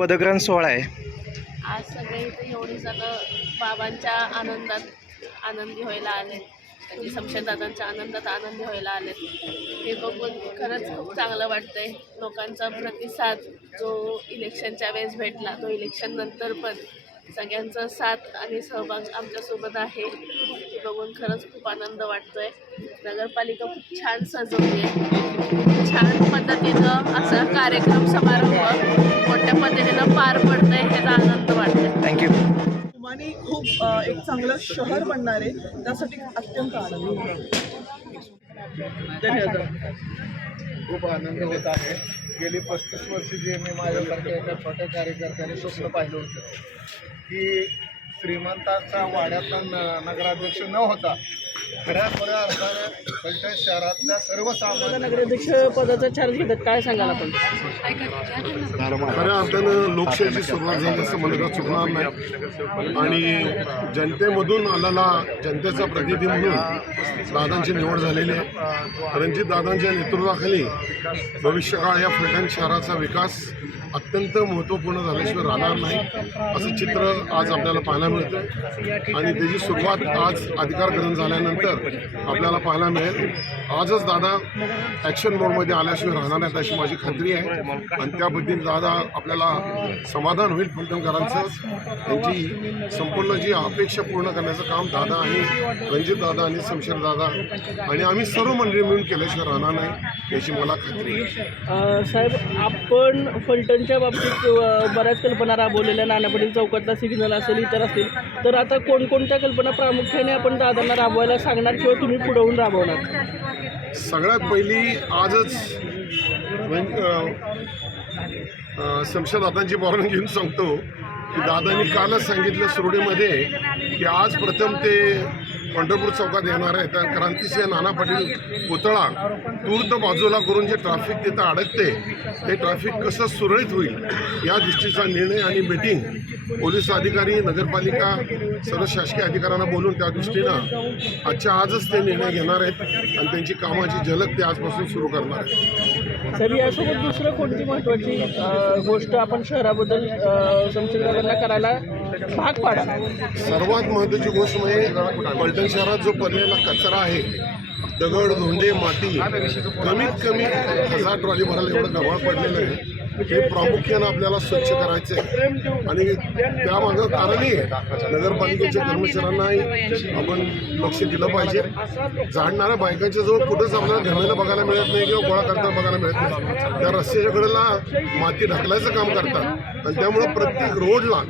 पदग्रहण सोहळा आहे. आज सगळे इथे एवढी जण बाबांच्या आनंदात आनंदी व्हायला आले, म्हणजे शमशेरदादांच्या आनंदात आनंदी व्हायला आले. हे बघून खरंच खूप चांगलं वाटतंय. लोकांचा प्रतिसाद जो इलेक्शनच्या वेळेस भेटला, तो इलेक्शन नंतर पण सगळ्यांचा साथ आणि सहभाग आमच्यासोबत आहे. हे बघून खरंच खूप आनंद वाटतोय. नगरपालिका खूप छान सजवली आहे. छान पद्धतीनं असा कार्यक्रम समारंभ मोठ्या पद्धतीनं पार पडतंय, ह्याचा आनंद वाटतोय. थँक्यू. आणि खूप एक चांगलं शहर बनणार आहे, त्यासाठी अत्यंत आनंद. खूप आनंद होत आहे. गेली 35 वर्षे जे मी माझ्यासारख्या एका छोट्या कार्यकर्त्याने स्वप्न पाहिलं होतं की श्रीमंताचा वाड्यातला नगराध्यक्ष न होता खऱ्या अर्थाने फलटण शहरातल्या सर्वसामान्य नगराध्यक्ष पदाचा चार्ज घेतात, काय सांगाल आपण? खऱ्या अर्थानं लोकशाहीची सुरुवात झाली असं म्हणणं चुकणार नाही. आणि जनतेमधून आलेला जनतेचा प्रतिनिधी म्हणून दादांची निवड झालेली आहे. रणजित दादांच्या नेतृत्वाखाली भविष्यकाळ या फलटण शहराचा विकास अत्यंत महत्त्वपूर्ण झाल्याशिवाय राहणार नाही असं चित्र आज आपल्याला पाहायला मिळतं. आणि त्याची सुरुवात आज अधिकार ग्रहण झाल्यानंतर आपल्याला पाहायला मिळेल. आजच दादा ॲक्शन मोडमध्ये आल्याशिवाय राहणार नाहीत अशी माझी खात्री आहे. आणि त्या पद्धतीने दादा आपल्याला समाधान होईल फलटणकरांचं. त्यांची संपूर्ण जी अपेक्षा पूर्ण करण्याचं काम दादा आणि रणजित दादा आणि शमशेर दादा आणि आम्ही सर्व मंडळी मिळून केल्याशिवाय राहणार नाही याची मला खात्री आहे. साहेब, आपण फलटणच्या बाबतीत बऱ्याच कल्पना राबवलेल्या, नाना पाटील चौकातला सिग्नल असेल, इतर असतील, तर आता कोणकोणत्या कल्पना प्रामुख्याने आपण दादांना राबवायला सांगणार किंवा तुम्ही पुढवून राबवणार? सगळ्यात पहिली आजच शमशेर दादांची परवानगी घेऊन सांगतो की दादांनी कालच सांगितलं सुरडीमध्ये की आज प्रथम ते पंढरपूर चौकात येणार आहे. त्या क्रांतिसिंह नाना पाटील पुतळा तूर्त बाजूला करून जे ट्रॅफिक तिथं अडकते ते ट्रॅफिक कसं सुरळीत होईल या दृष्टीचा निर्णय आणि मीटिंग पोलीस अधिकारी, नगरपालिका, सर्व शासकीय अधिकाऱ्यांना बोलून त्या दृष्टीनं आजच्या आजच ते निर्णय घेणार आहेत आणि त्यांची कामाची झलक ते आजपासून सुरू करणार आहेत. साहेब, यासोबत दुसरं कोणती महत्त्वाची गोष्ट आपण शहराबद्दल शमशेरदादांना करायला भाग पाडा? सर्वात महत्त्वाची गोष्ट म्हणजे फलटण शहरात जो पडलेला कचरा आहे, दगड, धोंडे, माती, कमीत कमी 1000 ट्रॉली भरायला एवढं गव्हाळ पडलेलं आहे. हे प्रामुख्यानं आपल्याला स्वच्छ करायचं आहे. आणि त्यामागं कारणही आहे नगरपालिकेच्या कर्मचाऱ्यांनाही आपण लक्ष दिलं पाहिजे. झाडणाऱ्या बायकांच्या जवळ कुठंच आपल्याला घमेलं बघायला मिळत नाही किंवा गोळा करताना बघायला मिळत नाही. त्या रस्त्याच्या कडेला माती ढकलायचं काम करतात आणि त्यामुळं प्रत्येक रोडला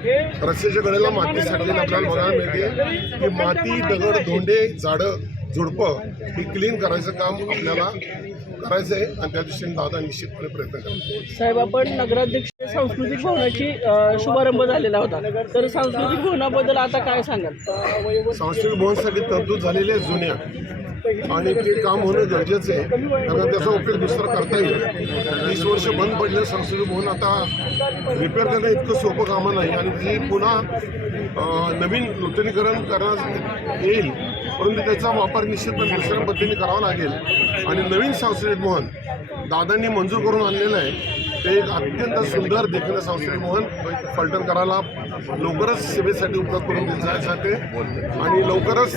रस्त्याच्या कडेला माती साठलेली आपल्याला बघायला मिळते. की माती, दगड, धोंडे, झाडं, झुडपं ही क्लीन करायचं काम आपल्याला करायचं आहे आणि त्या दृष्टीने दादा निश्चितपणे प्रयत्न करतात. साहेब, आपण नगराध्यक्ष सांस्कृतिक भवनाची शुभारंभ झालेला होता, तर सांस्कृतिक भवनाबद्दल आता काय सांगाल? सांस्कृतिक भवनसाठी तरतूद झालेली आहे जुन्या आणि ते काम होणं गरजेचं आहे कारण त्याचा उपयोग दुसरा करता येईल. 20 वर्ष बंद पडलेलं सांस्कृतिक भवन आता रिपेअर करणं इतकं सोपं कामं नाही आणि ती पुन्हा नवीन नूतनीकरण करण्यात येईल. परंतु त्याचा वापर निश्चितपणे दुसऱ्या पद्धतीने करावा लागेल. आणि नवीन सांस्कृतिक भवन दादांनी मंजूर करून आणलेलं आहे. ते एक अत्यंत सुंदर देखणं सांस्कृतिक भवन फलटणकराला लवकरच सेवेसाठी उपलब्ध करून दिलं जायचं ते आणि लवकरच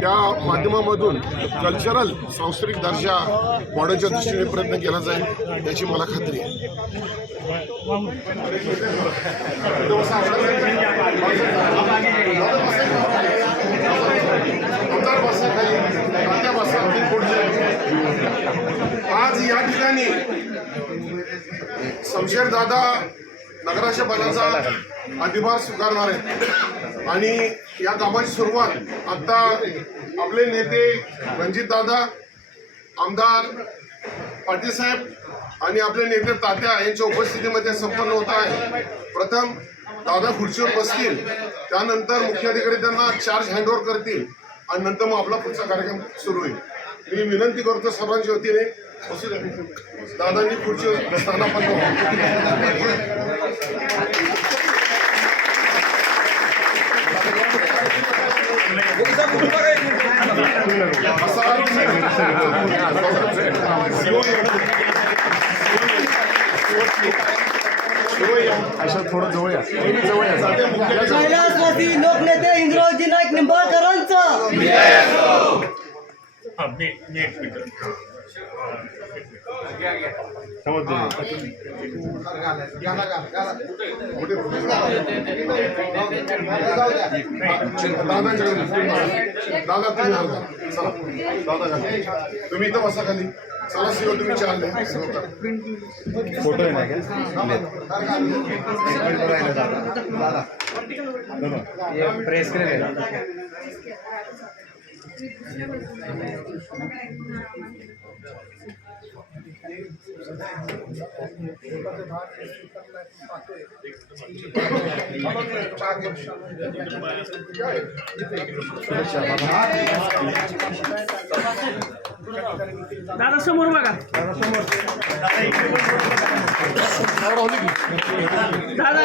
त्या माध्यमामधून कल्चरल सांस्कृतिक दर्जा वाढवण्याच्या दृष्टीने प्रयत्न केला जाईल याची मला खात्री आहे. आज या ठिकाणी शमशेर दादा नगराध्यक्ष पदाचा अधिभार स्वीकारणार आहेत आणि या कामाची सुरुवात आता आपले नेते रणजित दादा, आमदार पाटील साहेब आणि आपले नेते तात्या यांच्या उपस्थितीमध्ये संपन्न होत आहे. प्रथम दादा खुर्चीवर बसतील, त्यानंतर मुख्याधिकारी त्यांना चार्ज हँडओव्हर करतील आणि नंतर मग आपला पुढचा कार्यक्रम सुरू होईल. मी विनंती करतो सर्वांच्या वतीने दादांनी खुर्चीवर स्थानापन्न व्हावं. अशा थोडं जवळ या जवळ या कैलासवासी लोकनेते इंद्रजी नाईक निंबाळकरांचं तुम्ही इथं बसा खाली चला शिव तुम्ही चालले फोटो आहे प्रेस केलेलं दादा समोर बघा दादा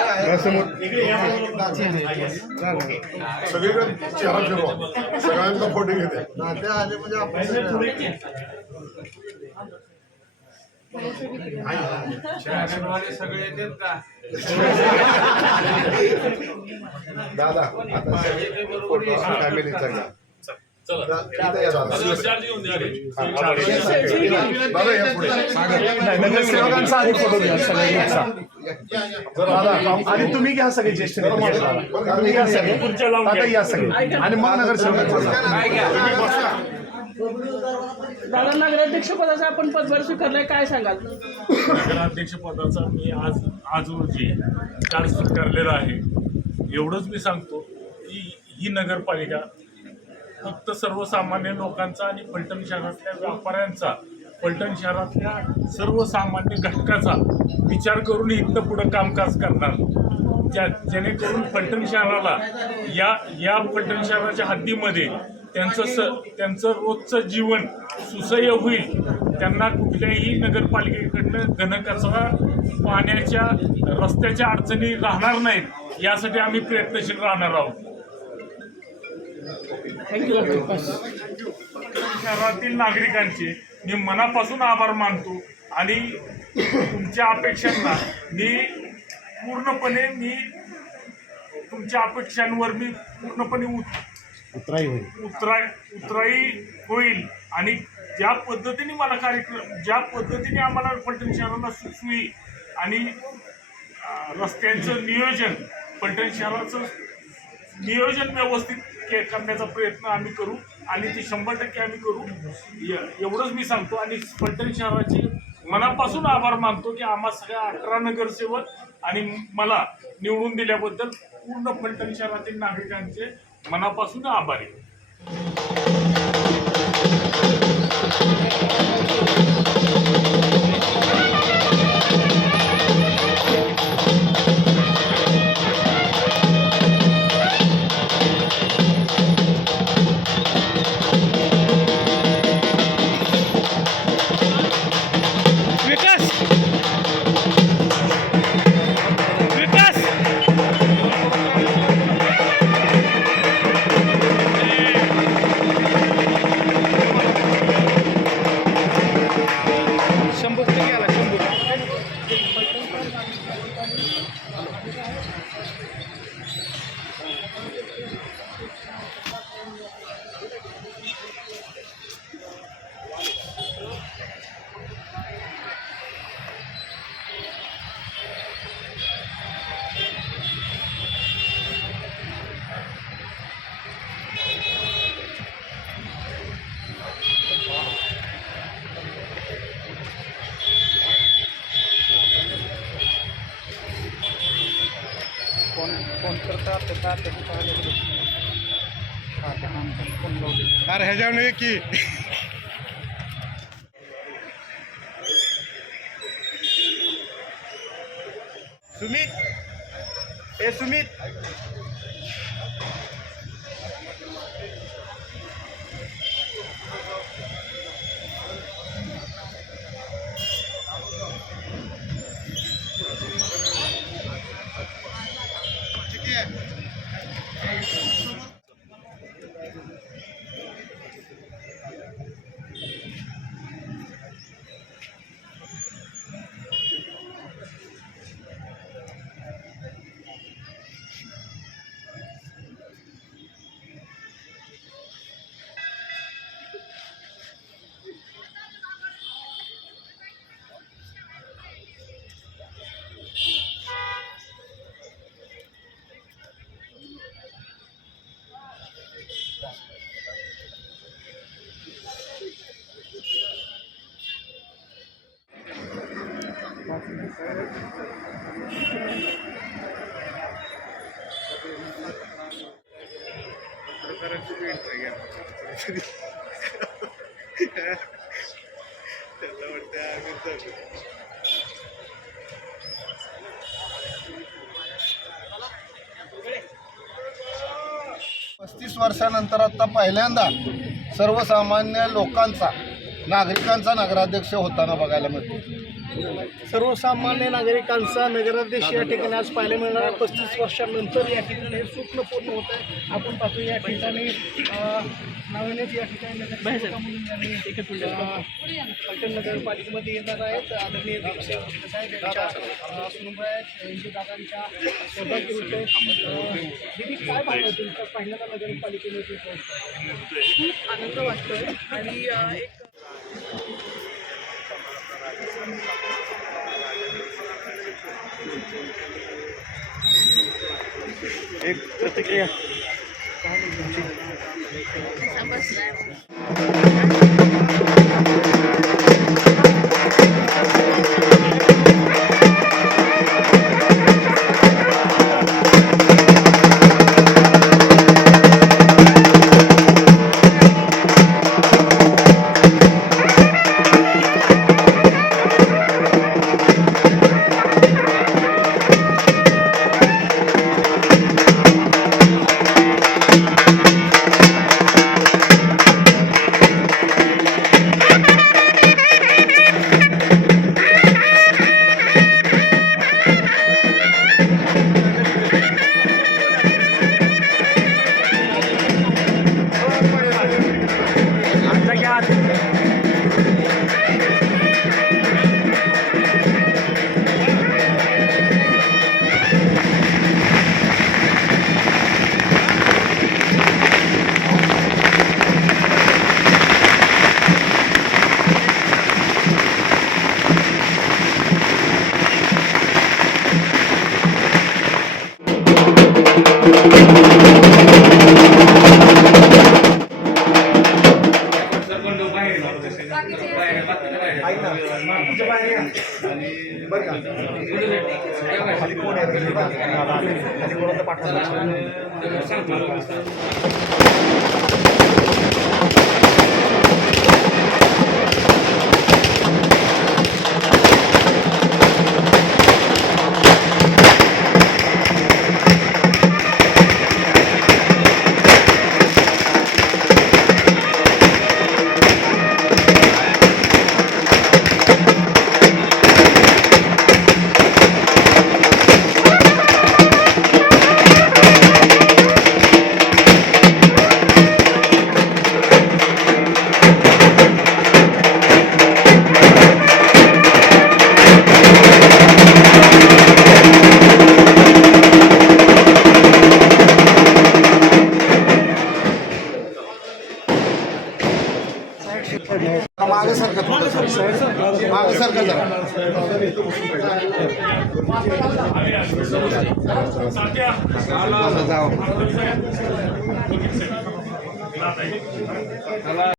सगळीकडे चेहरा फिरवा सगळ्यांचा फोटो घेते दादा आता फॅमिलीचा घ्या दादा या पुढे नगरसेवकांचा आधी फोटो घ्या सगळ्यांचा आणि तुम्ही घ्या सगळे ज्येष्ठ तुम्ही घ्या सगळे आता या सगळे आणि मग नगरसेवकांचा दादा नगराध्यक्ष पदाचा आपण पदभार स्वीकारलाय, काय सांगाल? नगराध्यक्ष पदाचा मी आज रोजी कार्य स्वीकारलेला आहे. एवढंच मी सांगतो की ही नगरपालिका फक्त सर्वसामान्य लोकांचा आणि फलटण शहरातल्या व्यापाऱ्यांचा, फलटण शहरातल्या सर्वसामान्य घटकाचा विचार करून इथनं पुढं कामकाज करणार, जेणेकरून फलटण शहराला या फलटण शहराच्या हद्दीमध्ये त्यांचं रोजचं जीवन सुसह्य होईल. त्यांना कुठल्याही नगरपालिकेकडनं घनकचरा, पाण्याच्या, रस्त्याच्या अडचणी राहणार नाहीत, यासाठी आम्ही प्रयत्नशील राहणार आहोत. शहरातील नागरिकांचे मी मनापासून आभार मानतो आणि तुमच्या अपेक्षांना तुमच्या अपेक्षांवर मी पूर्णपणे उतराई होईल आणि ज्या पद्धतीने आम्हाला फलटण शहराला सुचवी आणि रस्त्यांचं नियोजन, फलटण शहराचं नियोजन व्यवस्थित करण्याचा प्रयत्न आम्ही करू आणि ते 100% आम्ही करू, एवढंच मी सांगतो. आणि फलटण शहराचे मनापासून आभार मानतो की आम्हा सगळ्या 18 नगरसेवक आणि मला निवडून दिल्याबद्दल पूर्ण फलटण शहरातील नागरिकांचे मनापासून आभारी. अरे ह्याच्यावर नाही की सुमित पस्तीस वर्षानंतर आता पहिल्यांदा सर्वसामान्य लोकांचा नागरिकांचा नगराध्यक्ष होताना बघायला मिळतो. सर्वसामान्य नागरिकांचा नगराध्यक्ष या ठिकाणी आज पाहायला मिळणार 35 वर्षांनंतर या ठिकाणी हे स्वप्न पूर्ण होत आहे. आपण पाहतो या ठिकाणी नवीनच या ठिकाणी फलटण नगरपालिकेमध्ये येणार आहेत. आदरणीय दीपसिंह साहेब यांच्या दादांच्या सहभागी होत आहे. दीदी काय पाहिलं तुमच्या पहिल्यांदा नगरपालिकेमध्ये खूप आनंद वाटतोय आणि एक प्रतिक्रिया मागे सारखा मागे सारखा साध्या